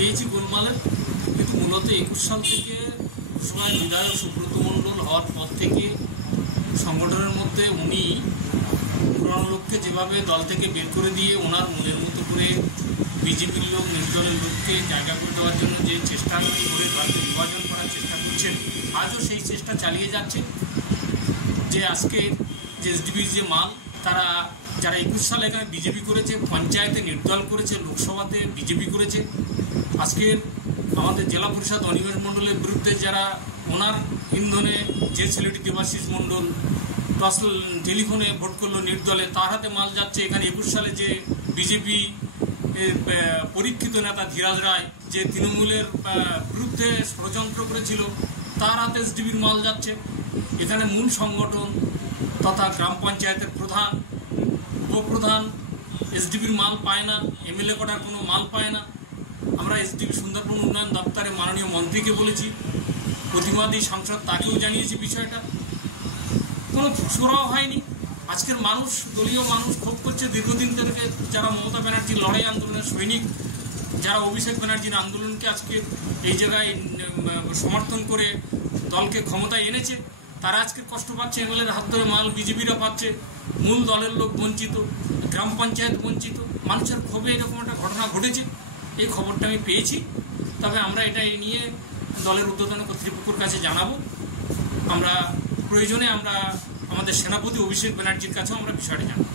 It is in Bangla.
পেয়েছি গোলমালের, কিন্তু মূলত 21 সাল থেকে সময় বিধায়ক সুব্রত মণ্ডল হওয়ার পর থেকে সংগঠনের মধ্যে উনি 15 লোককে যেভাবে দল থেকে বের করে দিয়ে ওনার মনের মতো করে বিজেপির লোক নির্দলের লোককে জায়গা করে দেওয়ার জন্য যে চেষ্টা করে দলকে বিভাজন করার চেষ্টা করছেন, আজও সেই চেষ্টা চালিয়ে যাচ্ছে। যে আজকে যে এসডিপির যে মাল, তারা যারা 21 সালে এখানে বিজেপি করেছে, পঞ্চায়েতে নির্দল করেছে, লোকসভাতে বিজেপি করেছে, আজকের আমাদের জেলা পরিষদ অনিমেষ মণ্ডলের বিরুদ্ধে যারা ওনার ইন্ধনে যে ছেলেটি দেবাশিস মণ্ডল টেলিফোনে ভোট করলো নির্দলে, তার হাতে মাল যাচ্ছে। এখানে 21 সালে যে বিজেপি পরীক্ষিত নেতা ধীরাজ রায় যে তৃণমূলের বিরুদ্ধে ষড়যন্ত্র করেছিল, তার হাতে এসডিপির মাল যাচ্ছে। এখানে মূল সংগঠন তথা গ্রাম পঞ্চায়েতের প্রধান, উপপ্রধান এসডিপির মাল পায় না, এমএলএ কটার কোনো মাল পায় না। আমরা এসডিপি সুন্দরবন উন্নয়ন দপ্তরে মাননীয় মন্ত্রীকে বলেছি, প্রতিবাদী সাংসদ তাকেও জানিয়েছি বিষয়টা, কোনো সুরাও হয়নি। আজকের মানুষ, দলীয় মানুষ ক্ষোভ করছে দীর্ঘদিন ধরে, যারা মমতা ব্যানার্জির লড়াই আন্দোলনের সৈনিক, যারা অভিষেক ব্যানার্জির আন্দোলনকে আজকে এই জায়গায় সমর্থন করে দলকে ক্ষমতায় এনেছে, তারা আজকে কষ্ট পাচ্ছে। এমএলএর হাত ধরে মাল বিজেপিরা পাচ্ছে, মূল দলের লোক বঞ্চিত, গ্রাম পঞ্চায়েত বঞ্চিত। মানুষের ক্ষোভে এরকম একটা ঘটনা ঘটেছে, এই খবরটা আমি পেয়েছি। তবে আমরা এটা নিয়ে দলের ঊর্ধ্বতন কর্তৃপক্ষের কাছে জানাবো। আমরা প্রয়োজনে আমরা আমাদের সেনাপতি অভিষেক ব্যানার্জির কাছেও আমরা বিষয়টা জানাবো।